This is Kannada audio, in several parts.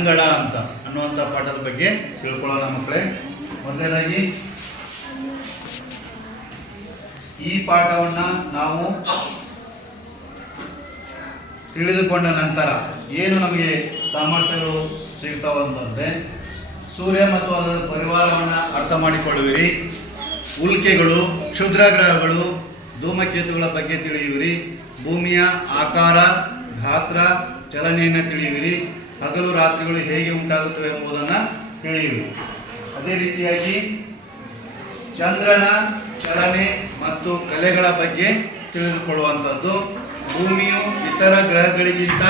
ಬಾನಂಗಳ ಅಂತ ಅನ್ನುವಂಥ ಪಾಠದ ಬಗ್ಗೆ ತಿಳ್ಕೊಳ್ಳೋಣ ಮಕ್ಕಳೇ. ಮೊದಲನೇದಾಗಿ ಈ ಪಾಠವನ್ನು ನಾವು ತಿಳಿದುಕೊಂಡ ನಂತರ ಏನು ನಮಗೆ ಸಾಮರ್ಥ್ಯಗಳು ಸಿಗ್ತಾವಂತಂದರೆ ಸೂರ್ಯ ಮತ್ತು ಅದರ ಪರಿವಾರವನ್ನು ಅರ್ಥ ಮಾಡಿಕೊಳ್ಳುವಿರಿ. ಉಲ್ಕೆಗಳು ಕ್ಷುದ್ರ ಗ್ರಹಗಳು ಧೂಮಕೇತುಗಳ ಬಗ್ಗೆ ತಿಳಿಯುವಿರಿ. ಭೂಮಿಯ ಆಕಾರ, ಗಾತ್ರ, ಚಲನೆಯನ್ನು ತಿಳಿಯುವಿರಿ. ಹಗಲು ರಾತ್ರಿಗಳು ಹೇಗೆ ಉಂಟಾಗುತ್ತವೆ ಎಂಬುದನ್ನು ತಿಳಿಯುವಿರಿ ಅದೇ ರೀತಿಯಾಗಿ ಚಂದ್ರನ ಚಲನೆ ಮತ್ತು ಕಲೆಗಳ ಬಗ್ಗೆ ತಿಳಿದುಕೊಳ್ಳುವಂಥದ್ದು, ಭೂಮಿಯು ಇತರ ಗ್ರಹಗಳಿಗಿಂತ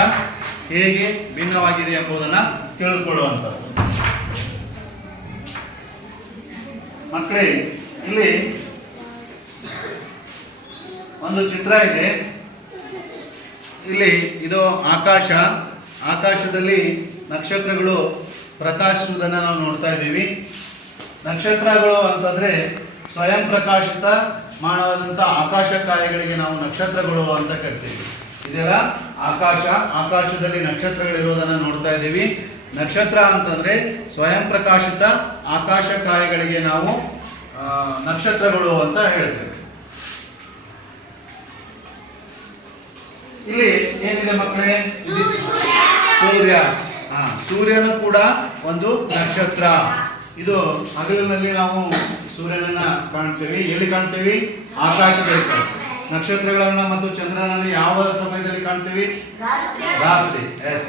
ಹೇಗೆ ಭಿನ್ನವಾಗಿದೆ ಎಂಬುದನ್ನು ತಿಳಿದುಕೊಳ್ಳುವಂಥದ್ದು. ಮಕ್ಕಳೇ, ಇಲ್ಲಿ ಒಂದು ಚಿತ್ರ ಇದೆ. ಇಲ್ಲಿ ಇದು ಆಕಾಶ ಆಕಾಶದಲ್ಲಿ ನಕ್ಷತ್ರಗಳು ಪ್ರಕಾಶಿಸುವುದನ್ನು ನಾವು ನೋಡ್ತಾ ಇದ್ದೀವಿ. ನಕ್ಷತ್ರಗಳು ಅಂತಂದ್ರೆ ಸ್ವಯಂ ಪ್ರಕಾಶಿತ ಮಾಡವಾದಂಥ ಆಕಾಶ ಕಾರ್ಯಗಳಿಗೆ ನಾವು ನಕ್ಷತ್ರಗಳು ಅಂತ ಕರಿತೀವಿ. ಇದೆಲ್ಲ ಆಕಾಶ, ಆಕಾಶದಲ್ಲಿ ನಕ್ಷತ್ರಗಳಿರುವುದನ್ನು ನೋಡ್ತಾ ಇದ್ದೀವಿ. ನಕ್ಷತ್ರ ಅಂತಂದ್ರೆ ಸ್ವಯಂ ಪ್ರಕಾಶಿತ ಆಕಾಶ ಕಾರ್ಯಗಳಿಗೆ ನಾವು ನಕ್ಷತ್ರಗಳು ಅಂತ ಹೇಳ್ತೇವೆ. ಇಲ್ಲಿ ಏನಿದೆ ಮಕ್ಕಳೇ? ಸೂರ್ಯ. ಹಾ ಸೂರ್ಯನು ಕೂಡ ಒಂದು ನಕ್ಷತ್ರ. ಇದು ಹಗಲಿನಲ್ಲಿ ನಾವು ಸೂರ್ಯನನ್ನ ಕಾಣ್ತೇವೆ ಎಲ್ಲಿ ಕಾಣ್ತೇವೆ? ಆಕಾಶದಲ್ಲಿ ಕಾಣ್ತೇವೆ ನಕ್ಷತ್ರಗಳನ್ನ ಮತ್ತು ಚಂದ್ರನಲ್ಲಿ ಯಾವ ಸಮಯದಲ್ಲಿ ಕಾಣ್ತೇವೆ? ರಾತ್ರಿ. ಎಸ್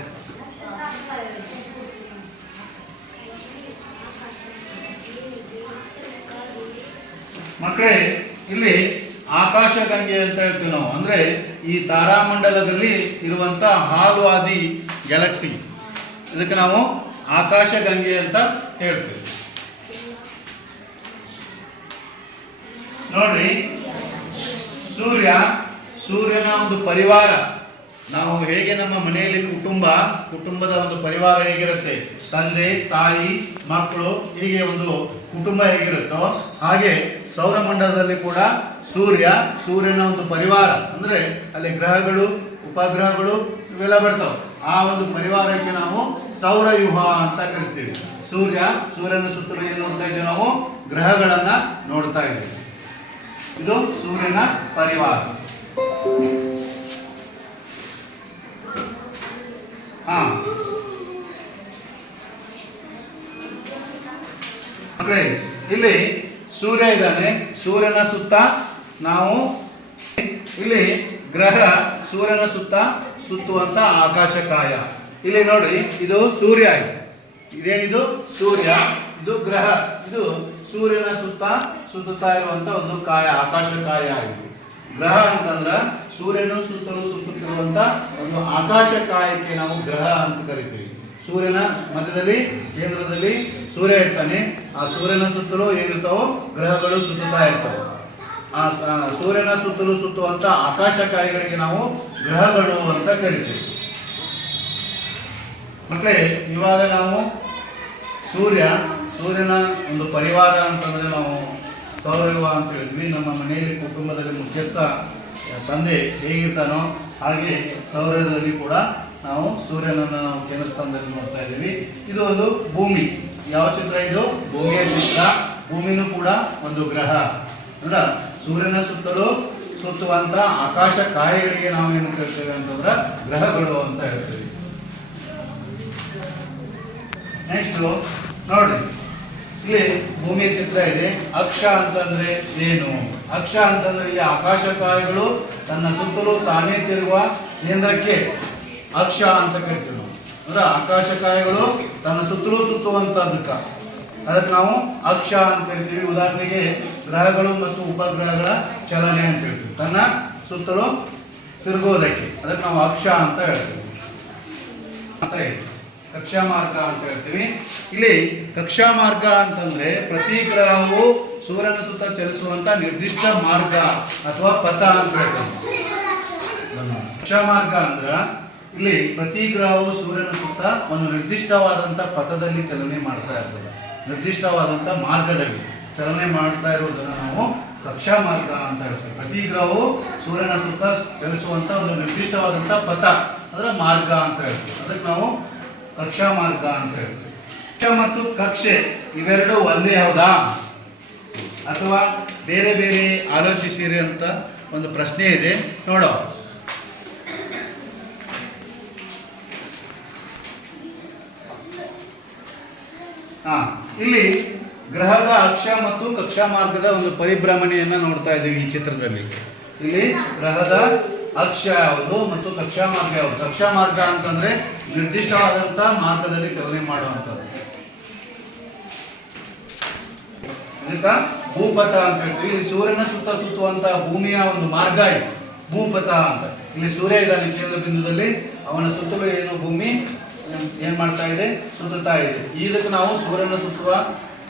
ಮಕ್ಕಳೇ ಇಲ್ಲಿ ಆಕಾಶ ಗಂಗೆ ಅಂತ ಹೇಳ್ತೀವಿ ನಾವು. ಅಂದ್ರೆ ಈ ತಾರಾಮಂಡಲದಲ್ಲಿ ಇರುವಂತ ಹಾಲು ಆದಿ ಗ್ಯಾಲಕ್ಸಿ ಇದಕ್ಕೆ ನಾವು ಆಕಾಶ ಗಂಗೆ ಅಂತ ಹೇಳ್ತೇವೆ. ನೋಡ್ರಿ, ಸೂರ್ಯ, ಸೂರ್ಯನ ಒಂದು ಪರಿವಾರ. ನಾವು ಹೇಗೆ ನಮ್ಮ ಮನೆಯಲ್ಲಿ ಕುಟುಂಬ, ಕುಟುಂಬದ ಒಂದು ಪರಿವಾರ ಹೇಗಿರುತ್ತೆ? ತಂದೆ, ತಾಯಿ, ಮಕ್ಕಳು, ಹೀಗೆ ಒಂದು ಕುಟುಂಬ ಹೇಗಿರುತ್ತೋ ಹಾಗೆ ಸೌರಮಂಡಲದಲ್ಲಿ ಕೂಡ ಸೂರ್ಯ, ಸೂರ್ಯನ ಒಂದು ಪರಿವಾರ. ಅಂದ್ರೆ ಅಲ್ಲಿ ಗ್ರಹಗಳು, ಉಪಗ್ರಹಗಳು ಇವೆಲ್ಲ ಬರ್ತಾವೆ. ಆ ಒಂದು ಪರಿವಾರಕ್ಕೆ ನಾವು ಸೌರವ್ಯೂಹ ಅಂತ ಕರಿತೀವಿ. ಸೂರ್ಯ, ಸೂರ್ಯನ ಸುತ್ತಲೂ ಏನು ನೋಡ್ತಾ ಇದ್ದೀವಿ ನಾವು? ಗ್ರಹಗಳನ್ನ ನೋಡ್ತಾ ಇದ್ದೀವಿ. ಇದು ಸೂರ್ಯನ ಪರಿವಾರ. ಹಾ. ಇಲ್ಲಿ ಸೂರ್ಯ ಇದ್ದಾನೆ. ಸೂರ್ಯನ ಸುತ್ತ ನಾವು ಇಲ್ಲಿ ಗ್ರಹ ಸೂರ್ಯನ ಸುತ್ತ ಸುತ್ತುವಂತ ಆಕಾಶಕಾಯ. ಇಲ್ಲಿ ನೋಡಿ, ಇದು ಸೂರ್ಯ ಇದು. ಇದೇನಿದು? ಸೂರ್ಯ. ಇದು ಗ್ರಹ. ಇದು ಸೂರ್ಯನ ಸುತ್ತ ಸುತ್ತುತ್ತಾ ಇರುವಂತ ಒಂದು ಕಾಯ, ಆಕಾಶಕಾಯ ಆಗಿದೆ ಗ್ರಹ ಅಂತಂದ್ರ ಸೂರ್ಯನ ಸುತ್ತಲೂ ಸುತ್ತುತ್ತಿರುವಂತ ಒಂದು ಆಕಾಶಕಾಯಕ್ಕೆ ನಾವು ಗ್ರಹ ಅಂತ ಕರಿತೀವಿ. ಸೂರ್ಯನ ಮಧ್ಯದಲ್ಲಿ, ಕೇಂದ್ರದಲ್ಲಿ ಸೂರ್ಯ ಇರ್ತಾನೆ. ಆ ಸೂರ್ಯನ ಸುತ್ತಲೂ ಏನಿರ್ತಾವೋ ಗ್ರಹಗಳು ಸುತ್ತುತ್ತಾ ಇರ್ತಾವೆ. ಆ ಸೂರ್ಯನ ಸುತ್ತಲೂ ಸುತ್ತುವಂತ ಆಕಾಶ ಕಾಯಗಳಿಗೆ ನಾವು ಗ್ರಹಗಳು ಅಂತ ಕರಿತೀವಿ. ಮಕ್ಕಳೇ, ಇವಾಗ ನಾವು ಸೂರ್ಯ, ಸೂರ್ಯನ ಒಂದು ಪರಿವಾರ ಅಂತಂದ್ರೆ ನಾವು ಸೌರವ ಅಂತ ಹೇಳಿದ್ವಿ. ನಮ್ಮ ಮನೆಯಲ್ಲಿ ಕುಟುಂಬದಲ್ಲಿ ಮುಖ್ಯಸ್ಥ ತಂದೆ ಹೇಗಿರ್ತಾನೋ ಹಾಗೆ ಸೌರದಲ್ಲಿ ಕೂಡ ನಾವು ಸೂರ್ಯನನ್ನು ನಾವು ಕೇಂದ್ರ ಸ್ಥಾನದಲ್ಲಿ ನೋಡ್ತಾ ಇದ್ದೀವಿ. ಇದು ಒಂದು ಭೂಮಿ. ಯಾವ ಚಿತ್ರ ಇದು? ಭೂಮಿಯ ಚಿತ್ರ. ಭೂಮಿನೂ ಕೂಡ ಒಂದು ಗ್ರಹ. ಅಂದ್ರ ಸೂರ್ಯನ ಸುತ್ತಲೂ ಸುತ್ತುವಂತ ಆಕಾಶ ಕಾಯಗಳಿಗೆ ನಾವು ಏನು ಕೇಳ್ತೇವೆ ಅಂತಂದ್ರೆ ಗ್ರಹಗಳು ಅಂತ ಹೇಳ್ತೀವಿ. ನೆಕ್ಸ್ಟ್ ನೋಡ್ರಿ. ಇಲ್ಲಿ ಭೂಮಿಯ ಚಿತ್ರ ಇದೆ. ಅಕ್ಷ ಅಂತಂದ್ರೆ ಏನು? ಅಕ್ಷ ಅಂತಂದ್ರೆ ಇಲ್ಲಿ ಆಕಾಶ ಕಾಯಗಳು ತನ್ನ ಸುತ್ತಲೂ ತಾನೇ ತಿರುಗುವ ಕೇಂದ್ರಕ್ಕೆ ಅಕ್ಷ ಅಂತ ಕರಿತೀವಿ ನಾವು. ಅಂದ್ರೆ ಆಕಾಶ ಕಾಯಗಳು ತನ್ನ ಸುತ್ತಲೂ ಸುತ್ತುವಂತದಕ್ಕ ಅದಕ್ಕೆ ನಾವು ಅಕ್ಷ ಅಂತ ಕರಿತೀವಿ. ಉದಾಹರಣೆಗೆ ಗ್ರಹಗಳು ಮತ್ತು ಉಪಗ್ರಹಗಳ ಚಲನೆ ಅಂತ ಹೇಳ್ತೀವಿ. ತನ್ನ ಸುತ್ತಲೂ ತಿರುಗೋದಕ್ಕೆ ಅದಕ್ಕೆ ನಾವು ಅಕ್ಷ ಅಂತ ಹೇಳ್ತೀವಿ. ಮತ್ತೆ ಕಕ್ಷಾ ಮಾರ್ಗ ಅಂತ ಹೇಳ್ತೀವಿ. ಇಲ್ಲಿ ಕಕ್ಷಾ ಮಾರ್ಗ ಅಂತಂದ್ರೆ ಪ್ರತಿ ಗ್ರಹವು ಸೂರ್ಯನ ಸುತ್ತ ಚಲಿಸುವಂತ ನಿರ್ದಿಷ್ಟ ಮಾರ್ಗ ಅಥವಾ ಪಥ ಅಂತ ಹೇಳ್ತೀವಿ. ಕಕ್ಷಾ ಮಾರ್ಗ ಅಂದ್ರ ಇಲ್ಲಿ ಪ್ರತಿ ಗ್ರಹವು ಸೂರ್ಯನ ಸುತ್ತ ಒಂದು ನಿರ್ದಿಷ್ಟವಾದಂತ ಪಥದಲ್ಲಿ ಚಲನೆ ಮಾಡ್ತಾ ಇರ್ತದೆ. ನಿರ್ದಿಷ್ಟವಾದಂತ ಮಾರ್ಗದಲ್ಲಿ. ಚಲನೆ ಮಾಡ್ತಾ ಇರೋದನ್ನು ನಾವು ಕಕ್ಷಾ ಮಾರ್ಗ ಅಂತ ಹೇಳ್ತೀವಿ. ಪ್ರತಿ ಗ್ರಹವು ಸೂರ್ಯನ ಸುತ್ತ ಚಲಿಸುವಂಥ ಒಂದು ನಿರ್ದಿಷ್ಟವಾದಂಥ ಪಥ, ಅದರ ಮಾರ್ಗ ಅಂತ ಹೇಳ್ತೀವಿ. ಅದಕ್ಕೆ ನಾವು ಕಕ್ಷಾ ಮಾರ್ಗ ಅಂತ ಹೇಳ್ತೀವಿ. ಕಕ್ಷ ಮತ್ತು ಕಕ್ಷೆ, ಇವೆರಡು ಒಂದೇ ಹೌದಾ? ಅಥವಾ ಬೇರೆ ಬೇರೆ ಆಲೋಚಿಸಿರಿ ಅಂತ ಒಂದು ಪ್ರಶ್ನೆ ಇದೆ. ನೋಡೋ ಹಾ ಇಲ್ಲಿ ಗ್ರಹದ ಅಕ್ಷ ಮತ್ತು ಕಕ್ಷಾ ಮಾರ್ಗದ ಒಂದು ಪರಿಭ್ರಮಣೆಯನ್ನ ನೋಡ್ತಾ ಇದ್ದೀವಿ ಈ ಚಿತ್ರದಲ್ಲಿ. ಇಲ್ಲಿ ಗ್ರಹದ ಅಕ್ಷ ಯಾವುದು ಮತ್ತು ಕಕ್ಷಾ ಮಾರ್ಗ ಯಾವುದು? ಕಕ್ಷಾ ಮಾರ್ಗ ಅಂತಂದ್ರೆ ನಿರ್ದಿಷ್ಟವಾದಂತ ಮಾರ್ಗದಲ್ಲಿ ಚಲನೆ ಮಾಡುವಂಥದ್ದು. ಭೂಪಥ ಅಂತ ಹೇಳ್ತೀವಿ. ಇಲ್ಲಿ ಸೂರ್ಯನ ಸುತ್ತ ಸುತ್ತುವಂತ ಭೂಮಿಯ ಒಂದು ಮಾರ್ಗ ಇದೆ. ಭೂಪಥ ಅಂತ. ಇಲ್ಲಿ ಸೂರ್ಯ ಇದ್ದಾನೆ ಕೇಂದ್ರ ಬಿಂದುದಲ್ಲಿ. ಅವನ ಸುತ್ತಲೂ ಏನು ಭೂಮಿ? ಏನ್- ಏನ್ ಮಾಡ್ತಾ ಇದೆ? ಸುತ್ತುತ್ತಾ ಇದೆ. ಇದಕ್ಕೆ ನಾವು ಸೂರ್ಯನ ಸುತ್ತುವ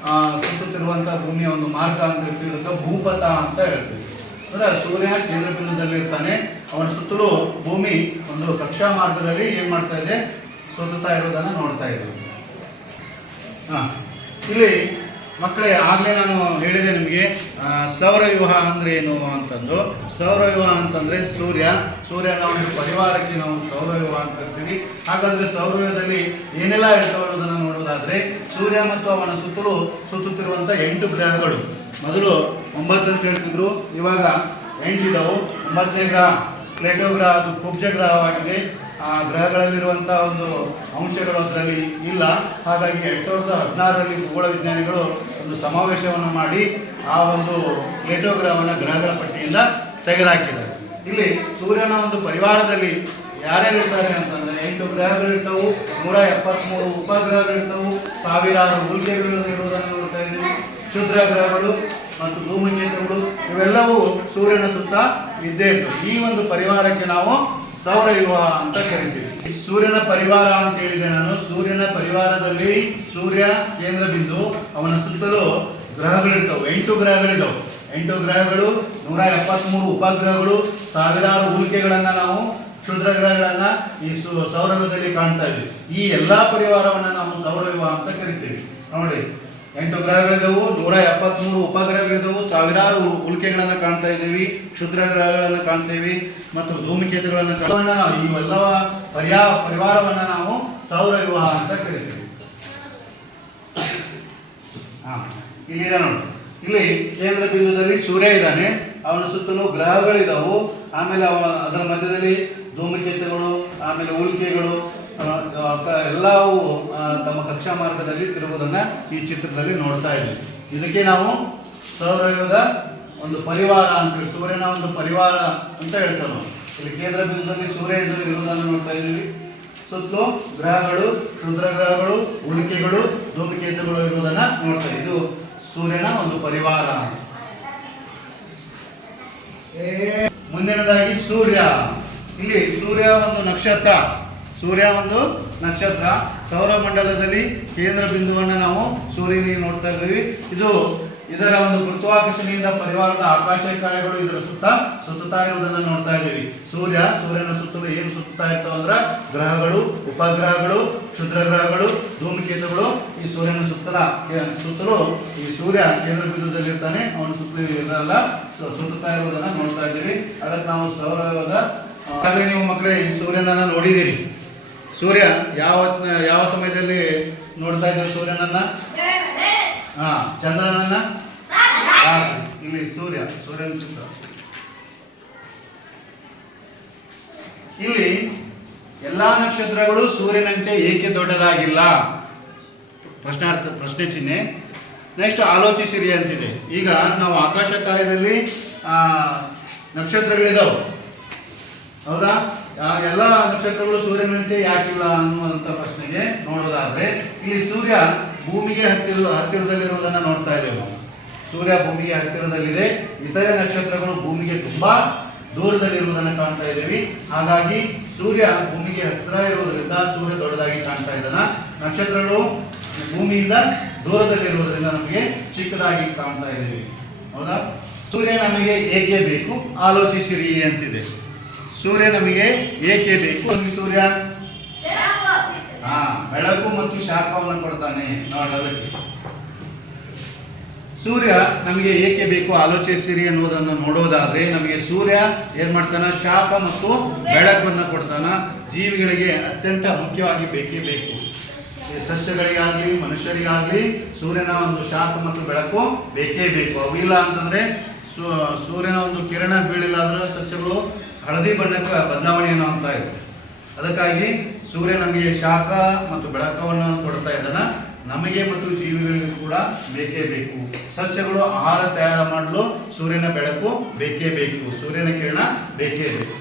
ಆ, ಸುತ್ತುತ್ತಿರುವಂತ ಭೂಮಿಯ ಒಂದು ಮಾರ್ಗ ಅಂತ ಹೇಳ್ತೀವಿ ಭೂಪಥ ಅಂತ ಹೇಳ್ತೀವಿ. ಅಂದ್ರೆ ಸೂರ್ಯ ಕೇಂದ್ರ ಬಿಂದುದಲ್ಲಿ ಇರ್ತಾನೆ ಅವನ ಸುತ್ತಲೂ ಭೂಮಿ ಒಂದು ಕಕ್ಷಾ ಮಾರ್ಗದಲ್ಲಿ ಏನ್ ಮಾಡ್ತಾ ಇದೆ? ಸುತ್ತುತ್ತಾ ಇರೋದನ್ನ ನೋಡ್ತಾ ಇದ್ದೀವಿ. ಹಾ. ಇಲ್ಲಿ ಮಕ್ಕಳೇ ಆಗ್ಲೇ ನಾನು ಹೇಳಿದೆ ನಿಮಗೆ ಸೌರ ವಿವಾಹ ಅಂದ್ರೆ ಏನು ಅಂತಂದು. ಸೌರವ್ಯೂಹ ಅಂತಂದ್ರೆ ಸೂರ್ಯ. ಸೂರ್ಯನ ಒಂದು ಪರಿವಾರಕ್ಕೆ ನಾವು ಸೌರವ್ಯೂಹ ಅಂತ ಕರಿತೀವಿ ಹಾಗಾದ್ರೆ ಸೌರವ್ಯೂಹದಲ್ಲಿ ಏನೆಲ್ಲ ಇರ್ತವೆ ಅನ್ನೋದನ್ನ ನೋಡೋದಾದ್ರೆ ಸೂರ್ಯ ಮತ್ತು ಅವನ ಸುತ್ತಲೂ ಸುತ್ತುತ್ತಿರುವಂತ ಎಂಟು ಗ್ರಹಗಳು. ಮೊದಲು ಒಂಬತ್ತು ಅಂತ ಹೇಳ್ತಿದ್ರು, ಇವಾಗ ಎಂಟಿದವು ಒಂಬತ್ತನೇ ಗ್ರಹ, ಪ್ಲೇಟೋ ಗ್ರಹ, ಅದು ಕುಬ್ಜ ಗ್ರಹವಾಗಿದೆ. ಆ ಗ್ರಹಗಳಲ್ಲಿರುವಂತ ಒಂದು ಅಂಶಗಳು ಅದರಲ್ಲಿ ಇಲ್ಲ. ಹಾಗಾಗಿ ಎರಡ್ ಸಾವಿರದ ಹದಿನಾರರಲ್ಲಿ ಭೂಗೋಳ ವಿಜ್ಞಾನಿಗಳು ಒಂದು ಸಮಾವೇಶವನ್ನು ಮಾಡಿ ಆ ಒಂದು ಪ್ಲೇಟೋ ಗ್ರಹವನ್ನು ಗ್ರಹಗಳ ಪಟ್ಟಿಯಿಂದ ತೆಗೆದುಹಾಕಿದ್ದಾರೆ. ಇಲ್ಲಿ ಸೂರ್ಯನ ಒಂದು ಪರಿವಾರದಲ್ಲಿ ಯಾರ್ಯಾರಿರ್ತಾರೆ ಅಂತ ಎಂಟು ಗ್ರಹಗಳಿರ್ತವು ನೂರ ಎಪ್ಪತ್ಮೂರು ಉಪಗ್ರಹಗಳಿರ್ತವು ಸಾವಿರಾರು ಉಲ್ಕೆಗಳು ಇರುವುದನ್ನು ನೋಡ್ತಾ ಇದ್ದೀವಿ. ಕ್ಷುದ್ರ ಗ್ರಹಗಳು ಮತ್ತು ಧೂಮಕೇತುಗಳು ಇವೆಲ್ಲವೂ ಸೂರ್ಯನ ಸುತ್ತ ಇದ್ದೇ ಇರ್ತವೆ. ಈ ಒಂದು ಪರಿವಾರಕ್ಕೆ ನಾವು ಸೌರವ್ಯೂಹ ಅಂತ ಕರಿತೀವಿ. ಸೂರ್ಯನ ಪರಿವಾರ ಅಂತ ಹೇಳಿದೆ ನಾನು. ಸೂರ್ಯನ ಪರಿವಾರದಲ್ಲಿ ಸೂರ್ಯ ಕೇಂದ್ರ ಬಿಂದು, ಅವನ ಸುತ್ತಲೂ ಗ್ರಹಗಳಿರ್ತವೆ ಎಂಟು ಗ್ರಹಗಳಿದ್ದವು ಎಂಟು ಗ್ರಹಗಳು, ನೂರ ಎಪ್ಪತ್ಮೂರು ಉಪಗ್ರಹಗಳು, ಸಾವಿರಾರು ಉಲ್ಕೆಗಳನ್ನು ನಾವು ಕ್ಷುದ್ರ ಈ ಸು- ಸೌರವ್ಯೂಹದಲ್ಲಿ ಕಾಣ್ತಾ ಇದ್ವಿ. ಈ ಎಲ್ಲಾ ಪರಿವಾರವನ್ನ ನಾವು ಸೌರವ್ಯೂಹ ಅಂತ ಕರಿತೀವಿ. ನೋಡಿ, ಎಂಟು ಗ್ರಹಗಳಿದವು, ನೂರ ಎಪ್ಪತ್ಮೂರು ಉಪಗ್ರಹಗಳಿದವು, ಸಾವಿರಾರು ಉಳಿಕೆಗಳನ್ನ ಕಾಣ್ತಾ ಇದ್ದೀವಿ ಕ್ಷುದ್ರ ಗ್ರಹಗಳನ್ನ ಕಾಣ್ತೀವಿ ಮತ್ತು ಧೂಮಕೇತುಗಳನ್ನ ನಾವು ಇವೆಲ್ಲ ಪರ್ಯಾ, ಪರಿವಾರವನ್ನ ನಾವು ಸೌರವ್ಯೂಹ ಅಂತ ಕರಿತೀವಿ. ಇಲ್ಲಿ ನೋಡಿ. ಇಲ್ಲಿ ಕೇಂದ್ರ ಬಿಂದುದಲ್ಲಿ ಸೂರ್ಯ ಇದ್ದಾನೆ. ಅವನ ಸುತ್ತಲೂ ಗ್ರಹಗಳಿದಾವು. ಆಮೇಲೆ ಅವ, ಅದರ ಮಧ್ಯದಲ್ಲಿ ಧೂಮಕೇತುಗಳು ಆಮೇಲೆ ಉಲ್ಕೆಗಳು ಎಲ್ಲವೂ ತಮ್ಮ ಕಕ್ಷಾ ಮಾರ್ಗದಲ್ಲಿ ತಿರುಗುವುದನ್ನ ಈ ಚಿತ್ರದಲ್ಲಿ ನೋಡ್ತಾ ಇದ್ದೀವಿ. ಇದಕ್ಕೆ ನಾವು ಸೌರಯುಗದ ಒಂದು ಪರಿವಾರ ಅಂತೇಳಿ ಸೂರ್ಯನ ಒಂದು ಪರಿವಾರ ಅಂತ ಹೇಳ್ತೇವೆ ನಾವು. ಇಲ್ಲಿ ಕೇಂದ್ರ ಬಿಂದುದಲ್ಲಿ ಸೂರ್ಯ ಎದುರು ಇರುವುದನ್ನು ನೋಡ್ತಾ ಇದ್ದೀವಿ. ಸುತ್ತಲೂ ಗ್ರಹಗಳು ಕ್ಷುದ್ರ ಗ್ರಹಗಳು ಉಲ್ಕೆಗಳು ಧೂಮಕೇತುಗಳು ಇರುವುದನ್ನ ನೋಡ್ತಾ ಇದು ಸೂರ್ಯನ ಒಂದು ಪರಿವಾರ. ಮುಂದಿನದಾಗಿ ಸೂರ್ಯ. ಇಲ್ಲಿ ಸೂರ್ಯ ಒಂದು ನಕ್ಷತ್ರ. ಸೂರ್ಯ ಒಂದು ನಕ್ಷತ್ರ. ಸೌರಮಂಡಲದಲ್ಲಿ ಕೇಂದ್ರ ಬಿಂದುವನ್ನು ನಾವು ಸೂರ್ಯನಿಗೆ ನೋಡ್ತಾ ಇದ್ದೀವಿ. ಇದು ಇದರ ಒಂದು ಗುರುತ್ವಾಕರ್ಷಣೆಯಿಂದ ಪರಿವಾರದ ಆಕಾಶಕಾಯಗಳು ಇದರ ಸುತ್ತ ಸುತ್ತುತ್ತಾ ಇರುವುದನ್ನು ನೋಡ್ತಾ ಇದ್ದೀವಿ. ಸೂರ್ಯ, ಸೂರ್ಯನ ಸುತ್ತಲೂ ಏನು ಸುತ್ತಾ ಇರ್ತಾವ ಅಂದ್ರೆ ಗ್ರಹಗಳು, ಉಪಗ್ರಹಗಳು ಕ್ಷುದ್ರ ಗ್ರಹಗಳು ಧೂಮಕೇತುಗಳು. ಈ ಸೂರ್ಯನ ಸುತ್ತಲ ಸುತ್ತಲೂ ಈ ಸೂರ್ಯ ಕೇಂದ್ರ ಬಿಂದುದಲ್ಲಿ ಇರ್ತಾನೆ ಅವನ ಸುತ್ತಲೂ ಇರಲ್ಲ ಸುತ್ತಾ ಇರುವುದನ್ನು ನೋಡ್ತಾ ಇದ್ದೀವಿ. ಅದಕ್ಕೆ ನಾವು ಸೌರವ್ಯೂಹದ ಆಗಲೇ ನೀವು ಮಕ್ಕಳೇ ಈ ಸೂರ್ಯನನ್ನ ನೋಡಿದ್ದೀರಿ. ಸೂರ್ಯ ಯಾವ ಯಾವ ಸಮಯದಲ್ಲಿ ನೋಡ್ತಾ ಇದ್ದೀವಿ ಸೂರ್ಯನನ್ನ? ಹಾ ಚಂದ್ರನನ್ನ. ಇಲ್ಲಿ ಸೂರ್ಯ ಸೂರ್ಯನ ಚಿತ್ರ. ಇಲ್ಲಿ ಎಲ್ಲಾ ನಕ್ಷತ್ರಗಳು ಸೂರ್ಯನಂತೆ ಏಕೆ ದೊಡ್ಡದಾಗಿಲ್ಲ? ಪ್ರಶ್ನಾರ್ಥ ಪ್ರಶ್ನೆ ಚಿಹ್ನೆ. ನೆಕ್ಸ್ಟ್ ಆಲೋಚಿಸಿರಿ ಅಂತಿದೆ. ಈಗ ನಾವು ಆಕಾಶ ಆ, ನಕ್ಷತ್ರಗಳಿದಾವೆ. ಹೌದಾ? ಎಲ್ಲ ನಕ್ಷತ್ರಗಳು ಸೂರ್ಯನಂತೆ ಯಾಕಿಲ್ಲ ಅನ್ನುವಂಥ ಪ್ರಶ್ನೆಗೆ ನೋಡೋದಾದ್ರೆ, ಇಲ್ಲಿ ಸೂರ್ಯ ಭೂಮಿಗೆ ಹತ್ತಿರ, ಹತ್ತಿರದಲ್ಲಿರುವುದನ್ನ ನೋಡ್ತಾ ಇದ್ದೇವೆ. ಸೂರ್ಯ ಭೂಮಿಗೆ ಹತ್ತಿರದಲ್ಲಿದೆ, ಇತರೆ ನಕ್ಷತ್ರಗಳು ಭೂಮಿಗೆ ತುಂಬಾ ದೂರದಲ್ಲಿರುವುದನ್ನು ಕಾಣ್ತಾ ಇದ್ದೀವಿ. ಹಾಗಾಗಿ ಸೂರ್ಯ ಭೂಮಿಗೆ ಹತ್ತಿರ ಇರುವುದರಿಂದ ಸೂರ್ಯ ದೊಡ್ಡದಾಗಿ ಕಾಣ್ತಾ ಇದ್ದಾನ. ನಕ್ಷತ್ರಗಳು ಭೂಮಿಯಿಂದ ದೂರದಲ್ಲಿರುವುದರಿಂದ ನಮಗೆ ಚಿಕ್ಕದಾಗಿ ಕಾಣ್ತಾ ಇದ್ದೀವಿ. ಹೌದಾ? ಸೂರ್ಯ ನಮಗೆ ಹೇಗೆ ಬೇಕು? ಆಲೋಚಿಸಿರಿ ಅಂತಿದೆ. ಸೂರ್ಯ ನಮಗೆ ಏಕೆ ಬೇಕು ಅಲ್ಲಿ ಸೂರ್ಯ? ಹಾ, ಬೆಳಕು ಮತ್ತು ಶಾಖವನ್ನು ಕೊಡ್ತಾನೆ. ನೋಡಿ ಅದಕ್ಕೆ. ಸೂರ್ಯ ನಮಗೆ ಏಕೆ ಬೇಕು ಆಲೋಚಿಸಿರಿ ಅನ್ನೋದನ್ನು ನೋಡೋದಾದ್ರೆ ನಮಗೆ ಸೂರ್ಯ ಏನ್ ಮಾಡ್ತಾನ? ಶಾಖ ಮತ್ತು ಬೆಳಕನ್ನು ಕೊಡ್ತಾನ. ಜೀವಿಗಳಿಗೆ ಅತ್ಯಂತ ಮುಖ್ಯವಾಗಿ ಬೇಕೇ ಬೇಕು. ಸಸ್ಯಗಳಿಗಾಗ್ಲಿ, ಮನುಷ್ಯರಿಗಾಗ್ಲಿ ಸೂರ್ಯನ ಒಂದು ಶಾಖ ಮತ್ತು ಬೆಳಕು ಬೇಕೇ ಬೇಕು. ಅವು ಇಲ್ಲ ಅಂತಂದ್ರೆ ಸೂರ್ಯನ ಒಂದು ಕಿರಣ ಬೀಳಿಲ್ಲ ಅಂದ್ರೆ ಸಸ್ಯಗಳು ಹಳದಿ ಬಣ್ಣಕ್ಕೆ ಬದಲಾವಣೆಯನ್ನು ಆಗ್ತಾ ಇದೆ ಅದಕ್ಕಾಗಿ ಸೂರ್ಯ ನಮಗೆ ಶಾಖ ಮತ್ತು ಬೆಳಕವನ್ನು ಕೊಡ್ತಾ ಇದ್ದಾನ. ನಮಗೆ ಮತ್ತು ಜೀವಿಗಳಿಗೆ ಕೂಡ ಬೇಕೇ ಬೇಕು. ಸಸ್ಯಗಳು ಆಹಾರ ತಯಾರು ಮಾಡಲು ಸೂರ್ಯನ ಬೆಳಕು ಬೇಕೇ ಬೇಕು. ಸೂರ್ಯನ ಕಿರಣ ಬೇಕೇ ಬೇಕು.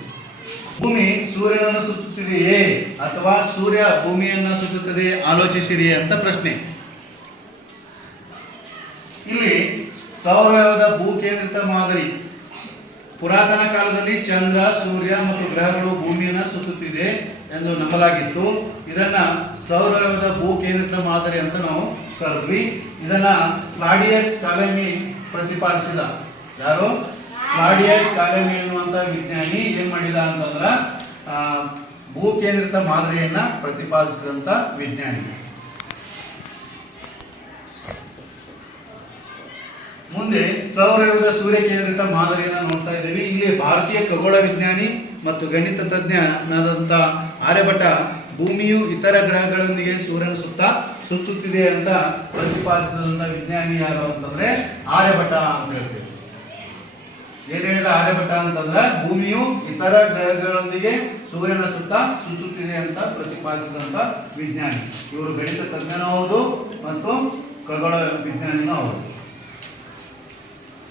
ಭೂಮಿ ಸೂರ್ಯನನ್ನು ಸುತ್ತುತ್ತಿದೆಯೇ ಅಥವಾ ಸೂರ್ಯ ಭೂಮಿಯನ್ನ ಸುತ್ತುತ್ತದೆ ಆಲೋಚಿಸಿರಿ ಅಂತ ಪ್ರಶ್ನೆ. ಇಲ್ಲಿ ಸೌರವ್ಯೂಹದ ಭೂಕೇಂದ್ರಿತ ಮಾದರಿ ಪುರಾತನ ಕಾಲದಲ್ಲಿ ಚಂದ್ರ, ಸೂರ್ಯ ಮತ್ತು ಗ್ರಹಗಳು ಭೂಮಿಯನ್ನು ಸುತ್ತುತ್ತಿದೆ ಎಂದು ನಂಬಲಾಗಿತ್ತು. ಇದನ್ನ ಸೌರವ್ಯದ ಭೂಕೇಂದ್ರಿತ ಮಾದರಿ ಅಂತ ನಾವು ಕರೆದ್ವಿ. ಇದನ್ನ ಕ್ಲಾಡಿಯಸ್ ಕಾಲಮಿ ಪ್ರತಿಪಾದಿಸಿದ. ಯಾರು? ಕ್ಲಾಡಿಯಸ್ ಕಾಲಮಿ ಎನ್ನುವಂತ ವಿಜ್ಞಾನಿ ಏನ್ ಮಾಡಿದ ಅಂತಂದ್ರ ಭೂಕೇಂದ್ರಿತ ಮಾದರಿಯನ್ನ ಪ್ರತಿಪಾದಿಸಿದಂತ ವಿಜ್ಞಾನಿ. ಮುಂದೆ ಸೌರವ್ಯೂಹದ ಸೂರ್ಯ ಕೇಂದ್ರಿತ ಮಾದರಿಯನ್ನು ನೋಡ್ತಾ ಇದ್ದೀವಿ. ಇಲ್ಲಿ ಭಾರತೀಯ ಖಗೋಳ ವಿಜ್ಞಾನಿ ಮತ್ತು ಗಣಿತ ತಜ್ಞನಾದಂಥ ಆರ್ಯಭಟ ಭೂಮಿಯು ಇತರ ಗ್ರಹಗಳೊಂದಿಗೆ ಸೂರ್ಯನ ಸುತ್ತ ಸುತ್ತುತ್ತಿದೆ ಅಂತ ಪ್ರತಿಪಾದಿಸಿದಂಥ ವಿಜ್ಞಾನಿ ಯಾರು ಅಂತಂದ್ರೆ ಆರ್ಯಭಟ ಅಂತ ಹೇಳ್ತೀವಿ. ಏನ್ ಹೇಳಿದ ಆರ್ಯಭಟ ಅಂತಂದ್ರೆ ಭೂಮಿಯು ಇತರ ಗ್ರಹಗಳೊಂದಿಗೆ ಸೂರ್ಯನ ಸುತ್ತ ಸುತ್ತುತ್ತಿದೆ ಅಂತ ಪ್ರತಿಪಾದಿಸಿದಂತ ವಿಜ್ಞಾನಿ. ಇವರು ಗಣಿತ ತಜ್ಞನೂ ಹೌದು ಮತ್ತು ಖಗೋಳ ವಿಜ್ಞಾನಿನೂ ಹೌದು.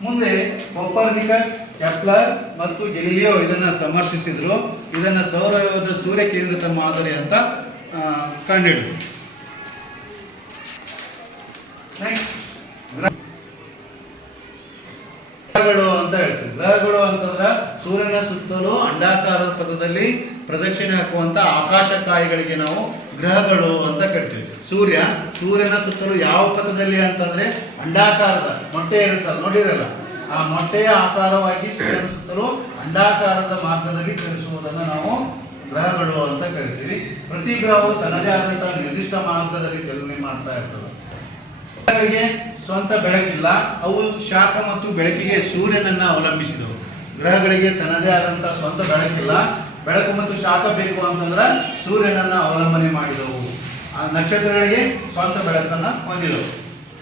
ಮುಂದೆ ಕೊಪ್ಪರ್ನಿಕಸ್ ಕೆಪ್ಲರ್ ಮತ್ತು ಗೆಲಿಲಿಯೋ ಇದನ್ನ ಸಮರ್ಥಿಸಿದ್ರು. ಇದನ್ನ ಸೌರವ್ಯೂಹದ ಸೂರ್ಯ ಕೇಂದ್ರಿತ ಮಾದರಿ ಅಂತ ಗ್ರಹ- ಗ್ರಹಗಳು ಅಂತ ಹೇಳ್ತೀವಿ. ಗ್ರಹಗಳು ಅಂತಂದ್ರ ಸೂರ್ಯನ ಸುತ್ತಲೂ ಅಂಡಾಕಾರದ ಪಥದಲ್ಲಿ ಪ್ರದಕ್ಷಿಣೆ ಹಾಕುವಂತ ಆಕಾಶಕಾಯಿಗಳಿಗೆ ನಾವು ಗ್ರಹಗಳು ಅಂತ ಕರಿತೀವಿ. ಸೂರ್ಯ, ಸೂರ್ಯನ ಸುತ್ತಲೂ ಯಾವ ಪಥದಲ್ಲಿ ಅಂತಂದ್ರೆ ಅಂಡಾಕಾರದ ಮೊಟ್ಟೆ ಇರುತ್ತಲ್ಲ, ನೋಡಿರಲ್ಲ? ಆ ಮೊಟ್ಟೆಯ ಆಕಾರವಾಗಿ ಸೂರ್ಯನ ಸುತ್ತಲೂ ಅಂಡಾಕಾರದ ಮಾರ್ಗದಲ್ಲಿ ಚಲಿಸುವುದನ್ನು ನಾವು ಗ್ರಹಗಳು ಅಂತ ಕರಿತೀವಿ. ಪ್ರತಿ ಗ್ರಹವು ತನ್ನದೇ ಆದಂತಹ ನಿರ್ದಿಷ್ಟ ಮಾರ್ಗದಲ್ಲಿ ಚಲನೆ ಮಾಡ್ತಾ ಇರ್ತದೆ. ಗ್ರಹಗಳಿಗೆ ಸ್ವಂತ ಬೆಳಕಿಲ್ಲ. ಅವು ಶಾಖ ಮತ್ತು ಬೆಳಕಿಗೆ ಸೂರ್ಯನನ್ನ ಅವಲಂಬಿಸಿದವು. ಗ್ರಹಗಳಿಗೆ ತನ್ನದೇ ಆದಂತಹ ಸ್ವಂತ ಬೆಳಕಿಲ್ಲ. ಬೆಳಕು ಮತ್ತು ಶಾಖ ಬೇಕು ಅಂತಂದ್ರೆ ಸೂರ್ಯನನ್ನ ಅವಲಂಬನೆ ಮಾಡಿದವು. ಆ ನಕ್ಷತ್ರಗಳಿಗೆ ಸ್ವಂತ ಬೆಳಕನ್ನ ಹೊಂದಿದವು.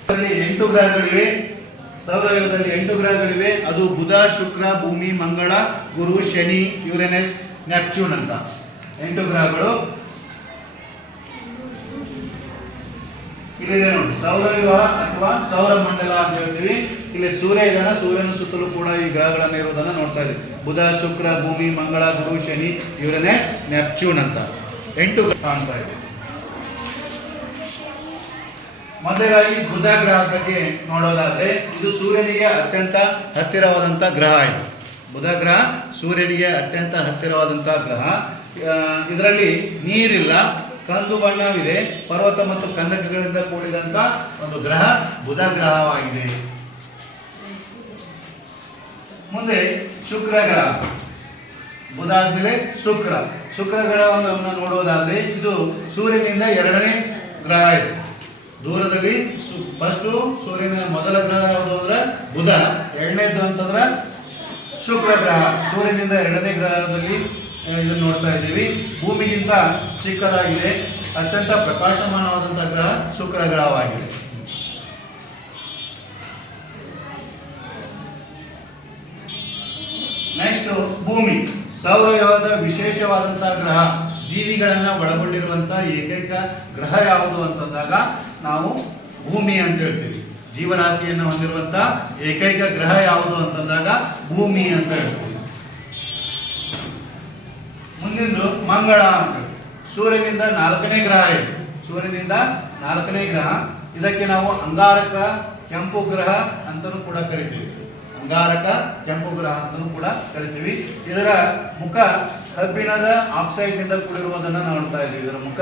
ಅದರಲ್ಲಿ ಎಂಟು ಗ್ರಹಗಳಿವೆ. ಸೌರವ್ಯೂಹದಲ್ಲಿ ಎಂಟು ಗ್ರಹಗಳಿವೆ. ಅದು ಬುಧ, ಶುಕ್ರ, ಭೂಮಿ, ಮಂಗಳ, ಗುರು, ಶನಿ, ಯುರೆನಸ್, ನೆಪ್ಚೂನ್ ಅಂತ. ಎಂಟು ಗ್ರಹಗಳು ಇಲ್ಲಿದೆ ನೋಡಿ ಸೌರವ್ಯೂಹ ಅಥವಾ ಸೌರ ಮಂಡಲ ಅಂತ ಹೇಳ್ತೀವಿ. ಇಲ್ಲಿ ಸೂರ್ಯ ಇದನ್ನ ಸೂರ್ಯನ ಸುತ್ತಲೂ ಕೂಡ ಈ ಗ್ರಹಗಳನ್ನ ಇರೋದನ್ನ ನೋಡ್ತಾ ಇದೆ ಬುಧ, ಶುಕ್ರ, ಭೂಮಿ, ಮಂಗಳ, ಗುರು, ಶನಿ, ಯುರನೆಸ್, ನೆಪ್ಚೂನ್ ಅಂತ ಎಂಟು ಗ್ರಹ ಕಾಣ್ತಾ ಇದೆ ಮೊದಲಾಗಿ ಬುಧ ಗ್ರಹ ಬಗ್ಗೆ ನೋಡೋದಾದ್ರೆ, ಇದು ಸೂರ್ಯನಿಗೆ ಅತ್ಯಂತ ಹತ್ತಿರವಾದಂತ ಗ್ರಹ ಇದು. ಬುಧ ಗ್ರಹ ಸೂರ್ಯನಿಗೆ ಅತ್ಯಂತ ಹತ್ತಿರವಾದಂತಹ ಗ್ರಹ. ಇದರಲ್ಲಿ ನೀರಿಲ್ಲ ಕಂದು ಬಣ್ಣವಿದೆ, ಪರ್ವತ ಮತ್ತು ಕಂದಕಗಳಿಂದ ಕೂಡಿದಂತ ಒಂದು ಗ್ರಹ ಬುಧ ಗ್ರಹವಾಗಿದೆ. ಮುಂದೆ ಶುಕ್ರ ಗ್ರಹ. ಬುಧ ಆದ್ಮೇಲೆ ಶುಕ್ರ. ಶುಕ್ರ ಗ್ರಹವನ್ನು ನೋಡೋದಾದ್ರೆ ಇದು ಸೂರ್ಯನಿಂದ ಎರಡನೇ ಗ್ರಹ ಇದೆ. ದೂರದಲ್ಲಿ ಫಸ್ಟ್ ಸೂರ್ಯನ ಮೊದಲ ಗ್ರಹ ಯಾವುದು ಅಂದ್ರೆ ಬುಧ ಎರಡನೇದು ಅಂತಂದ್ರೆ ಶುಕ್ರ ಗ್ರಹ. ಸೂರ್ಯನಿಂದ ಎರಡನೇ ಗ್ರಹದಲ್ಲಿ ಇದನ್ನು ನೋಡ್ತಾ ಇದ್ದೀವಿ. ಭೂಮಿಗಿಂತ ಚಿಕ್ಕದಾಗಿದೆ. ಅತ್ಯಂತ ಪ್ರಕಾಶಮಾನವಾದಂತಹ ಗ್ರಹ ಶುಕ್ರ ಗ್ರಹವಾಗಿದೆ. ನೆಕ್ಸ್ಟ್ ಭೂಮಿ. ಸೌರವ್ಯೂಹದ ವಿಶೇಷವಾದಂತಹ ಗ್ರಹ. ಜೀವಿಗಳನ್ನ ಒಳಗೊಂಡಿರುವಂತಹ ಏಕೈಕ ಗ್ರಹ ಯಾವುದು ಅಂತಂದಾಗ ನಾವು ಭೂಮಿ ಅಂತ ಹೇಳ್ತೀವಿ. ಜೀವರಾಶಿಯನ್ನು ಹೊಂದಿರುವಂತಹ ಏಕೈಕ ಗ್ರಹ ಯಾವುದು ಅಂತಂದಾಗ ಭೂಮಿ ಅಂತ ಹೇಳ್ತೀವಿ. ಮುಂದಿಂದು ಮಂಗಳ ಅಂತ. ಸೂರ್ಯನಿಂದ ನಾಲ್ಕನೇ ಗ್ರಹ ಇದೆ. ಸೂರ್ಯನಿಂದ ನಾಲ್ಕನೇ ಗ್ರಹ. ಇದಕ್ಕೆ ನಾವು ಅಂಗಾರಕ, ಕೆಂಪು ಗ್ರಹ ಅಂತಲೂ ಕೂಡ ಕರಿತೀವಿ. ಅಂಗಾರಕ, ಕೆಂಪು ಗ್ರಹ ಅಂತಲೂ ಕೂಡ ಕರಿತೀವಿ. ಇದರ ಮುಖ ಕಬ್ಬಿಣದ ಆಕ್ಸೈಡ್ನಿಂದ ಕೂಡಿರುವುದನ್ನು ನಾವು ನೋಡ್ತಾ ಇದ್ದೀವಿ. ಇದರ ಮುಖ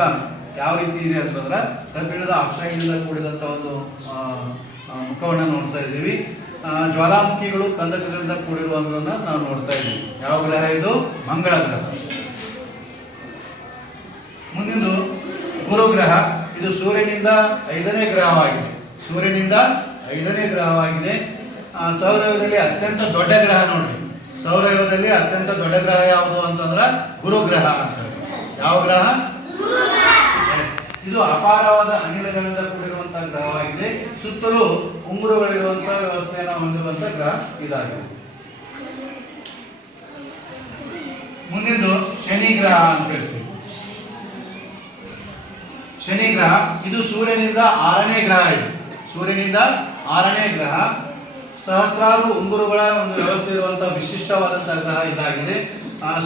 ಯಾವ ರೀತಿ ಇದೆ ಅಂತಂದ್ರೆ ಕಬ್ಬಿಣದ ಆಕ್ಸೈಡ್ನಿಂದ ಕೂಡಿದಂತ ಒಂದು ಮುಖವನ್ನು ನೋಡ್ತಾ ಇದ್ದೀವಿ. ಜ್ವಾಲಾಮುಖಿಗಳು ಕಂದಕಗಳಿಂದ ಕೂಡಿರುವುದನ್ನು ನಾವು ನೋಡ್ತಾ ಇದ್ದೀವಿ. ಯಾವ ಗ್ರಹ ಇದು? ಮಂಗಳ ಗ್ರಹ. ಮುಂದಿಂದು ಗುರು ಗ್ರಹ ಇದು ಸೂರ್ಯನಿಂದ ಐದನೇ ಗ್ರಹವಾಗಿದೆ. ಸೂರ್ಯನಿಂದ ಐದನೇ ಗ್ರಹವಾಗಿದೆ. ಆ, ಅತ್ಯಂತ ದೊಡ್ಡ ಗ್ರಹ ನೋಡ್ರಿ ಸೌರವ್ಯೂಹದಲ್ಲಿ ಅತ್ಯಂತ ದೊಡ್ಡ ಗ್ರಹ ಯಾವುದು ಅಂತಂದ್ರೆ ಗುರು ಗ್ರಹ ಅಂತ ಯಾವ ಗ್ರಹ. ಇದು ಅಪಾರವಾದ ಅನಿಲಗಳಿಂದ ಕೂಡಿರುವಂತಹ ಗ್ರಹವಾಗಿದೆ. ಸುತ್ತಲೂ ಉಂಗುರುಗಳಿರುವಂತಹ ವ್ಯವಸ್ಥೆಯನ್ನು ಹೊಂದಿರುವಂತಹ ಗ್ರಹ ಇದಾಗಿದೆ. ಮುಂದಿನದು ಶನಿ ಗ್ರಹ ಅಂತ ಹೇಳ್ತೀವಿ. ಶನಿ ಗ್ರಹ, ಇದು ಸೂರ್ಯನಿಂದ ಆರನೇ ಗ್ರಹ ಇದು. ಸೂರ್ಯನಿಂದ ಆರನೇ ಗ್ರಹ, ಸಹಸ್ರಾರು ಉಂಗುರುಗಳ ಒಂದು ವ್ಯವಸ್ಥೆ ಇರುವಂತಹ ವಿಶಿಷ್ಟವಾದಂತಹ ಗ್ರಹ ಇದಾಗಿದೆ.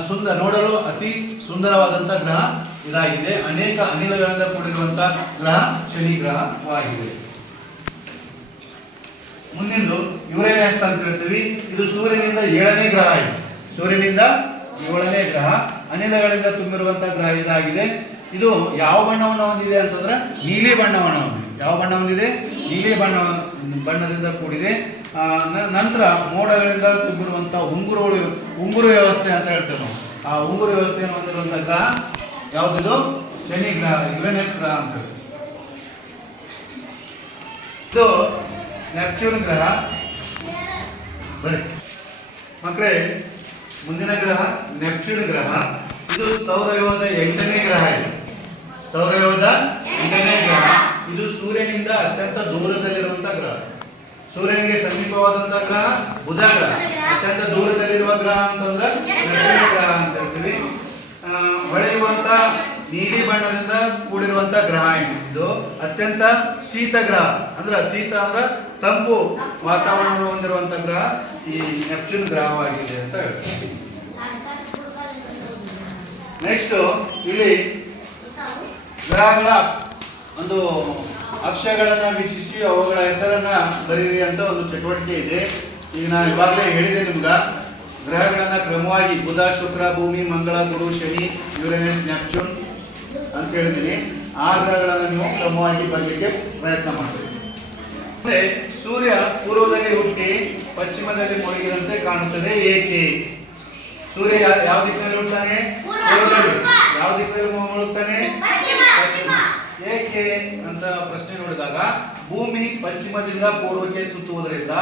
ಸುಂದರ ನೋಡಲು ಅತಿ ಸುಂದರವಾದಂತಹ ಗ್ರಹ ಇದಾಗಿದೆ. ಅನೇಕ ಅನಿಲಗಳಿಂದ ಕೂಡಿರುವಂತಹ ಗ್ರಹ ಶನಿ ಗ್ರಹವಾಗಿದೆ. ಮುಂದಿಂದು ಯುರೇನಸ್ ಅಂತ ಹೇಳ್ತೀವಿ. ಇದು ಸೂರ್ಯನಿಂದ ಏಳನೇ ಗ್ರಹ ಇದು. ಸೂರ್ಯನಿಂದ ಏಳನೇ ಗ್ರಹ, ಅನಿಲಗಳಿಂದ ತುಂಬಿರುವಂತಹ ಗ್ರಹ ಇದಾಗಿದೆ. ಇದು ಯಾವ ಬಣ್ಣವನ್ನು ಹೊಂದಿದೆ ಅಂತಂದ್ರೆ ನೀಲಿ ಬಣ್ಣವನ್ನು ಹೊಂದಿದೆ. ಯಾವ ಬಣ್ಣ ಹೊಂದಿದೆ? ನೀಲಿ ಬಣ್ಣ, ಬಣ್ಣದಿಂದ ಕೂಡಿದೆ. ನಂತರ ಮೋಡಗಳಿಂದ ತುಂಬಿರುವಂತಹ ಉಂಗುರು ಉಂಗುರು ವ್ಯವಸ್ಥೆ ಅಂತ ಹೇಳ್ತೇವೆ ನಾವು. ಆ ಉಂಗುರು ವ್ಯವಸ್ಥೆಯನ್ನು ಹೊಂದಿರುವಂತಹ ಗ್ರಹ ಯಾವುದಿದು? ಶನಿ ಗ್ರಹ ಯುರೇನಸ್ ಗ್ರಹ ಅಂತ. ಇದು ನೆಪ್ಚೂನ್ ಗ್ರಹ. ಬರೀ. ಮಕ್ಕಳೇ ಮುಂದಿನ ಗ್ರಹ ನೆಪ್ಚೂನ್ ಗ್ರಹ. ಇದು ಸೌರವ್ಯೂಹದ ಎಂಟನೇ ಗ್ರಹ ಇದು. ಸೌರವ್ಯೂಹದ ಎಂಟನೇ ಗ್ರಹ. ಇದು ಸೂರ್ಯನಿಂದ ಅತ್ಯಂತ ದೂರದಲ್ಲಿರುವಂತಹ ಗ್ರಹ. ಸೂರ್ಯನಿಗೆ ಸಮೀಪವಾದಂತಹ ಗ್ರಹ ಬುಧ ಗ್ರಹ. ಅತ್ಯಂತ ದೂರದಲ್ಲಿರುವ ಗ್ರಹ ಅಂತಂದ್ರೆ ಗ್ರಹ ಅಂತ ಹೇಳ್ತೀವಿ. ಹೊಳೆಯುವಂತ ನೀಲಿ ಬಣ್ಣದಿಂದ ಕೂಡಿರುವಂತ ಗ್ರಹ ಇದು. ಅತ್ಯಂತ ಶೀತ ಗ್ರಹ. ಅಂದ್ರೆ ಶೀತ ಅಂದ್ರೆ ತಂಪು ವಾತಾವರಣವನ್ನು ಹೊಂದಿರುವಂತ ಗ್ರಹ ಈ ನೆಪ್ಚೂನ್ ಗ್ರಹವಾಗಿದೆ ಅಂತ ಹೇಳ್ತೀವಿ. ನೆಕ್ಸ್ಟ್ ಇಲ್ಲಿ ಗ್ರಹಗಳ ಒಂದು ಅಕ್ಷಗಳನ್ನ ವೀಕ್ಷಿಸಿ ಅವುಗಳ ಹೆಸರನ್ನ ಬರೀರಿ ಅಂತ ಒಂದು ಚಟುವಟಿಕೆ ಇದೆ. ಈಗ ನಾನು ಇವಾಗಲೇ ಹೇಳಿದೆ ನಿಮ್ಗ ಗ್ರಹಗಳನ್ನ ಕ್ರಮವಾಗಿ ಬುಧ ಶುಕ್ರ ಭೂಮಿ ಮಂಗಳ ಗುರು ಶನಿ ಯುರೇನಸ್ ನೆಪ್ಚೂನ್ ಅಂತ ಹೇಳಿದ್ದೀನಿ. ಆ ಗ್ರಹಗಳನ್ನು ನೀವು ಕ್ರಮವಾಗಿ ಬರಲಿಕ್ಕೆ ಪ್ರಯತ್ನ ಮಾಡಬೇಕು. ಸೂರ್ಯ ಪೂರ್ವದಲ್ಲಿ ಹುಟ್ಟಿ ಪಶ್ಚಿಮದಲ್ಲಿ ಮುಳುಗಿದಂತೆ ಕಾಣುತ್ತದೆ. ಏಕೆ? ಸೂರ್ಯ ಯಾವ ದಿಕ್ಕಿನಲ್ಲಿ ಹುಡ್ತಾನೆ ಯಾವ ದಿಕ್ಕಿನಲ್ಲಿ ಮುಳುಗ್ತಾನೆ. ಏಕೆ ಅಂತ ಪ್ರಶ್ನೆ ನೋಡಿದಾಗ ಭೂಮಿ ಪಶ್ಚಿಮದಿಂದ ಪೂರ್ವಕ್ಕೆ ಸುತ್ತುವುದರಿಂದ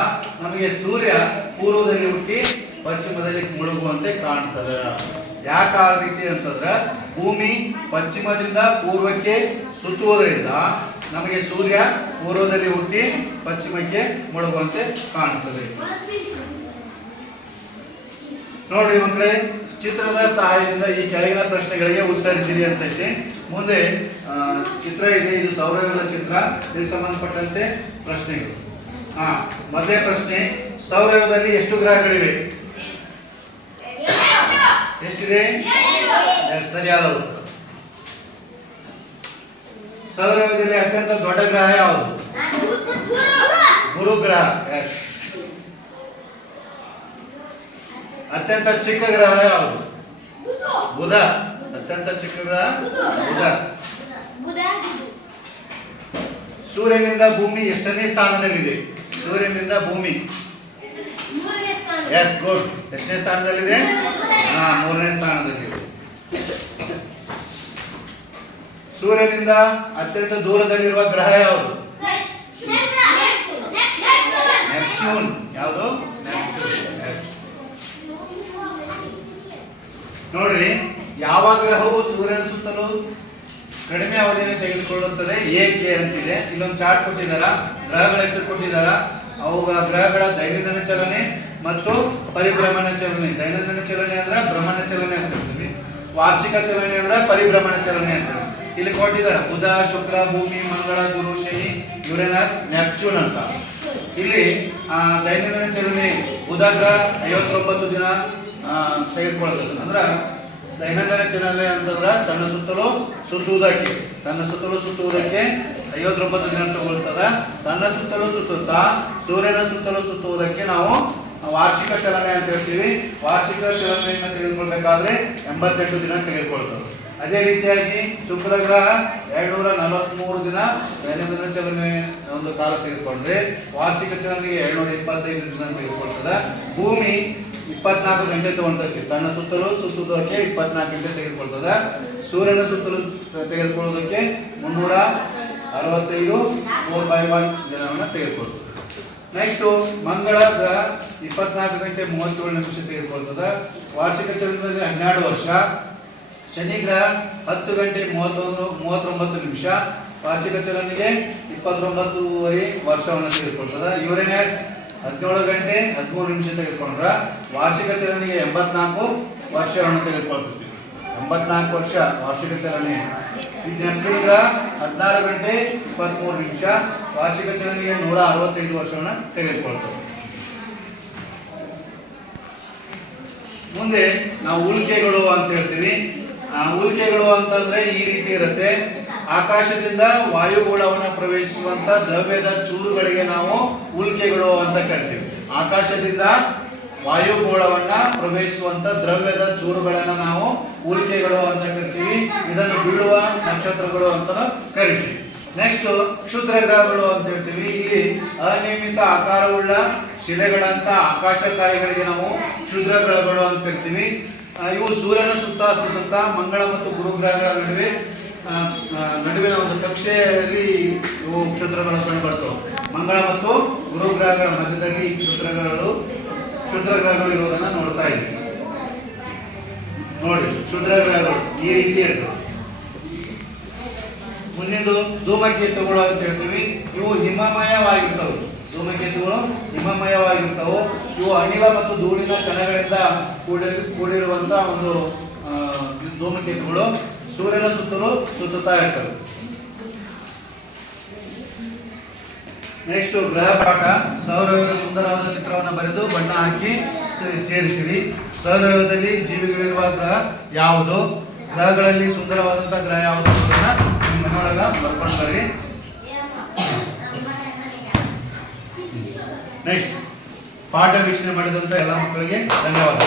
ನಮಗೆ ಸೂರ್ಯ ಪೂರ್ವದಲ್ಲಿ ಹುಟ್ಟಿ ಪಶ್ಚಿಮದಲ್ಲಿ ಮುಳುಗುವಂತೆ ಕಾಣ್ತದೆ. ಯಾಕ ಆ ರೀತಿ ಅಂತಂದ್ರೆ ಭೂಮಿ ಪಶ್ಚಿಮದಿಂದ ಪೂರ್ವಕ್ಕೆ ಸುತ್ತುವುದರಿಂದ ನಮಗೆ ಸೂರ್ಯ ಪೂರ್ವದಲ್ಲಿ ಹುಟ್ಟಿ ಪಶ್ಚಿಮಕ್ಕೆ ಮುಳುಗುವಂತೆ ಕಾಣ್ತದೆ. ನೋಡ್ರಿ ಮಕ್ಕಳೇ ಚಿತ್ರದ ಸಹಾಯದಿಂದ ಈ ಕೆಳಗಿನ ಪ್ರಶ್ನೆಗಳಿಗೆ ಉತ್ತರಿಸಿರಿ ಅಂತ ಐತಿ ಮುಂದೆ ಚಿತ್ರ ಇದೆ ಇದು ಸೌರವ್ಯದ ಚಿತ್ರ. ಇದಕ್ಕೆ ಸಂಬಂಧಪಟ್ಟಂತೆ ಪ್ರಶ್ನೆಗಳು. ಹಾ ಮೊದಲನೇ ಪ್ರಶ್ನೆ ಸೌರವ್ಯೂಹದಲ್ಲಿ ಎಷ್ಟು ಗ್ರಹಗಳಿವೆ? ಎಷ್ಟಿದೆ? ಸರಿಯಾದವು. ಸರಿಯಾದ ಉತ್ತರ ಸೌರವ್ಯೂಹದಲ್ಲಿ ಅತ್ಯಂತ ದೊಡ್ಡ ಗ್ರಹ ಯಾವುದು? ಗುರು. ಗ್ರಹ ಎಸ್. ಅತ್ಯಂತ ಚಿಕ್ಕ ಗ್ರಹ ಯಾವುದು? ಬುಧ. ಅತ್ಯಂತ ಚಿಕ್ಕ ಗ್ರಹ? ಬುಧ. ಸೂರ್ಯನಿಂದ ಭೂಮಿ ಎಷ್ಟನೇ ಸ್ಥಾನದಲ್ಲಿದೆ? ಸೂರ್ಯನಿಂದ ಭೂಮಿ. ಎಸ್ ಗುಡ್ ಎಷ್ಟನೇ ಸ್ಥಾನದಲ್ಲಿದೆ? ಹಾ ಮೂರನೇ ಸ್ಥಾನದಲ್ಲಿದೆ. ಸೂರ್ಯನಿಂದ ಅತ್ಯಂತ ದೂರದಲ್ಲಿರುವ ಗ್ರಹ ಯಾವುದು? ನೆಪ್ಚೂನ್ ಯಾವುದು? ನೋಡ್ರಿ ಯಾವ ಗ್ರಹವು ಸೂರ್ಯನ ಸುತ್ತಲೂ ಕಡಿಮೆ ಅವಧಿಯನ್ನು ತೆಗೆದುಕೊಳ್ಳುತ್ತದೆ, ಏಕೆ ಅಂತಿದೆ. ಇಲ್ಲೊಂದು ಚಾರ್ಟ್ ಕೊಟ್ಟಿದಾರ, ಗ್ರಹಗಳ ಹೆಸರು ಕೊಟ್ಟಿದ್ದಾರ ಅವುಗಳ ಗ್ರಹಗಳ ದೈನಂದಿನ ಚಲನೆ ಮತ್ತು ಪರಿಭ್ರಮಣ ಚಲನೆ. ದೈನಂದಿನ ಚಲನೆ ಅಂದ್ರೆ ಭ್ರಮಣ ಚಲನೆ ಅಂತ ಹೇಳ್ತೀವಿ. ವಾರ್ಷಿಕ ಚಲನೆ ಅಂದ್ರೆ ಪರಿಭ್ರಮಣ ಚಲನೆ ಅಂತ. ಇಲ್ಲಿ ಕೊಟ್ಟಿದ್ದಾರೆ ಬುಧ, ಶುಕ್ರ, ಭೂಮಿ, ಮಂಗಳ, ಗುರು, ಶನಿ, ಯುರೇನಸ್, ನೆಪ್ಚೂನ್ ಅಂತ. ಇಲ್ಲಿ ದೈನಂದಿನ ಚಲನೆ ಬುಧ ಗ್ರಹ ಐವತ್ತೊಂಬತ್ತು ದಿನ ತೆಗೆದುಕೊಳ್ತದೆ ಅಂದ್ರೆ ದೈನಂದಿನ ಚಲನೆ ಅಂತಂದ್ರೆ ತನ್ನ ಸುತ್ತಲೂ ಸುತ್ತುವುದಕ್ಕೆ ತನ್ನ ಸುತ್ತಲೂ ಸುತ್ತುವುದಕ್ಕೆ ಐವತ್ತೊಂಬತ್ತು ದಿನ ತಗೊಳ್ತದೆ. ತನ್ನ ಸುತ್ತಲೂ ಸುತ್ತುತ್ತಾ ಸೂರ್ಯನ ಸುತ್ತಲೂ ಸುತ್ತುವುದಕ್ಕೆ ನಾವು ವಾರ್ಷಿಕ ಚಲನೆ ಅಂತ ಹೇಳ್ತೀವಿ. ವಾರ್ಷಿಕ ಚಲನೆಯನ್ನು ತೆಗೆದುಕೊಳ್ಬೇಕಾದ್ರೆ ಎಂಬತ್ತೆಂಟು ದಿನ ತೆಗೆದುಕೊಳ್ತದೆ. ಅದೇ ರೀತಿಯಾಗಿ ಶುಕ್ರ ಗ್ರಹ ಎರಡ್ನೂರ ನಲವತ್ಮೂರು ದಿನ ದೈನಂದಿನ ಚಲನೆ ಒಂದು ಕಾಲ ತೆಗೆದುಕೊಂಡ್ರೆ ವಾರ್ಷಿಕ ಚಲನೆಗೆ ಎರಡ್ನೂರ ಇಪ್ಪತ್ತೈದು ದಿನ ತೆಗೆದುಕೊಳ್ತದೆ. ಭೂಮಿ ಇಪ್ಪತ್ನಾಲ್ಕು ಗಂಟೆ ತಗೊಳ್ತೈತಿ ತನ್ನ ಸುತ್ತಲೂ ಸುತ್ತುವುದಕ್ಕೆ ಇಪ್ಪತ್ನಾಲ್ಕು ಗಂಟೆ ತೆಗೆದುಕೊಳ್ತದೆ. ಸೂರ್ಯನ ಸುತ್ತಲೂ ತೆಗೆದುಕೊಳ್ಳೋದಕ್ಕೆ ಮುನ್ನೂರ ಅರವತ್ತೈದು ಫೋರ್ ಬೈ ಒನ್ ದಿನವನ್ನು ತೆಗೆದುಕೊಳ್ತದೆ. ನೆಕ್ಸ್ಟ್ ಮಂಗಳ ಗ್ರಹ ಇಪ್ಪತ್ನಾಲ್ಕು ಗಂಟೆ ಮೂವತ್ತೇಳು ನಿಮಿಷ ತೆಗೆದುಕೊಳ್ತದ. ವಾರ್ಷಿಕ ಚಲನದಲ್ಲಿ ಹನ್ನೆರಡು ವರ್ಷ. ಶನಿ ಗ್ರಹ ಹತ್ತು ಗಂಟೆ ಮೂವತ್ತೊಂದು, ಮೂವತ್ತೊಂಬತ್ತು ನಿಮಿಷ. ವಾರ್ಷಿಕ ಚಲನೆಗೆ ಇಪ್ಪತ್ತೊಂಬತ್ತೂವರೆ ವರ್ಷವನ್ನು ತೆಗೆದುಕೊಳ್ತದೆ. ಯುರೇನಸ್ ಹದಿನೇಳು ಗಂಟೆ ಹದಿಮೂರು ನಿಮಿಷ ತೆಗೆದುಕೊಂಡ್ರೆ ವಾರ್ಷಿಕ ಚಲನೆಗೆ ಎಂಬತ್ನಾಲ್ಕು ವರ್ಷವನ್ನು ತೆಗೆದುಕೊಳ್ತೀವಿ. ಎಂಬತ್ನಾಲ್ಕು ವರ್ಷ ವಾರ್ಷಿಕ ಚಲನೆ. ಗ್ರಹ ಹದಿನಾರು ಗಂಟೆ ಇಪ್ಪತ್ಮೂರು ನಿಮಿಷ ವಾರ್ಷಿಕ ಚಲನೆಗೆ ನೂರ ಅರವತ್ತೈದು ವರ್ಷವನ್ನು ತೆಗೆದುಕೊಳ್ತದೆ ಮುಂದೆ ನಾವು ಉಲ್ಕೆಗಳು ಅಂತ ಹೇಳ್ತೀವಿ. ಆ ಉಲ್ಕೆಗಳು ಅಂತಂದ್ರೆ ಈ ರೀತಿ ಇರುತ್ತೆ. ಆಕಾಶದಿಂದ ವಾಯುಗೋಳವನ್ನು ಪ್ರವೇಶಿಸುವಂತ ದ್ರವ್ಯದ ಚೂರುಗಳಿಗೆ ನಾವು ಉಲ್ಕೆಗಳು ಅಂತ ಕರಿತೀವಿ. ಆಕಾಶದಿಂದ ವಾಯುಗೋಳವನ್ನ ಪ್ರವೇಶಿಸುವಂತ ದ್ರವ್ಯದ ಚೂರುಗಳನ್ನ ನಾವು ಉಲ್ಕೆಗಳು ಅಂತ ಕರಿತೀವಿ. ಇದನ್ನು ಬೀಳುವ ನಕ್ಷತ್ರಗಳು ಅಂತ ಕರಿತೀವಿ. ನೆಕ್ಸ್ಟ್ ಕ್ಷುದ್ರ ಗ್ರಹಗಳು ಅಂತ ಹೇಳ್ತೀವಿ. ಇಲ್ಲಿ ಅನಿಯಮಿತ ಆಕಾರವುಳ್ಳ ಶಿಲೆಗಳಂತ ಆಕಾಶಕಾಯಿಗಳಿಗೆ ನಾವು ಕ್ಷುದ್ರ ಗ್ರಹಗಳು ಅಂತ ಕರಿತೀವಿ. ಇವು ಸೂರ್ಯನ ಸುತ್ತ ಸುತ್ತ ಮಂಗಳ ಮತ್ತು ಗುರು ಗ್ರಹಗಳ ನಡುವೆ ನಡುವಿನ ಒಂದು ಕಕ್ಷೆಯಲ್ಲಿ ಇವು ಕ್ಷುದ್ರಗಳು ಕಂಡುಬರ್ತವೆ ಮಂಗಳ ಮತ್ತು ಗುರು ಗ್ರಹಗಳ ಮಧ್ಯದಲ್ಲಿ ಈ ಕ್ಷುದ್ರಗಳು ಕ್ಷುದ್ರಗ್ರಹಗಳು ಇರುವುದನ್ನ ನೋಡ್ತಾ ಇದ್ದೀವಿ. ನೋಡಿ ಕ್ಷುದ್ರ ಗ್ರಹಗಳು ಈ ರೀತಿ ಇರ್ತವೆ ಮುಂದಿನದು ಧೂಮಕೇತುಗಳು ಅಂತ ಹೇಳ್ತೀವಿ. ಇವು ಹಿಮಮಯವಾಗಿರ್ತವೆ. ಧೂಮಕೇತುಗಳು ಹಿಮಮಯವಾಗಿರ್ತವೆ. ಇವು ಅನಿಲ ಮತ್ತು ಧೂಳಿನ ಕಣಗಳಿಂದ ಕೂಡಿ ಕೂಡಿರುವಂತಹ ಒಂದು ಧೂಮಕೇತುಗಳು. ಸೂರ್ಯನ ಸುತ್ತಲೂ ಸುತ್ತುತ್ತಾ ಇರ್ತವೆ ನೆಕ್ಸ್ಟ್ ಗೃಹ ಪಾಠ. ಸೌರವ್ಯದ ಸುಂದರವಾದ ಚಿತ್ರವನ್ನು ಬರೆದು ಬಣ್ಣ ಹಾಕಿ ಸೇರಿಸಿರಿ. ಸೌರವ್ಯದಲ್ಲಿ ಜೀವಿಗಳಿರುವ ಗ್ರಹ ಯಾವುದು? ಗ್ರಹಗಳಲ್ಲಿ ಸುಂದರವಾದಂತಹ ಗ್ರಹ ಯಾವುದು ಅನ್ನೋದನ್ನ ನಿಮ್ಮ ಮನೆಯೊಳಗ ಬರ್ಕೊಂಡು ಬರ್ರಿ. ನೆಕ್ಸ್ಟ್ ಪಾಠ ವೀಕ್ಷಣೆ ಮಾಡಿದಂತ ಎಲ್ಲ ಮಕ್ಕಳಿಗೆ ಧನ್ಯವಾದ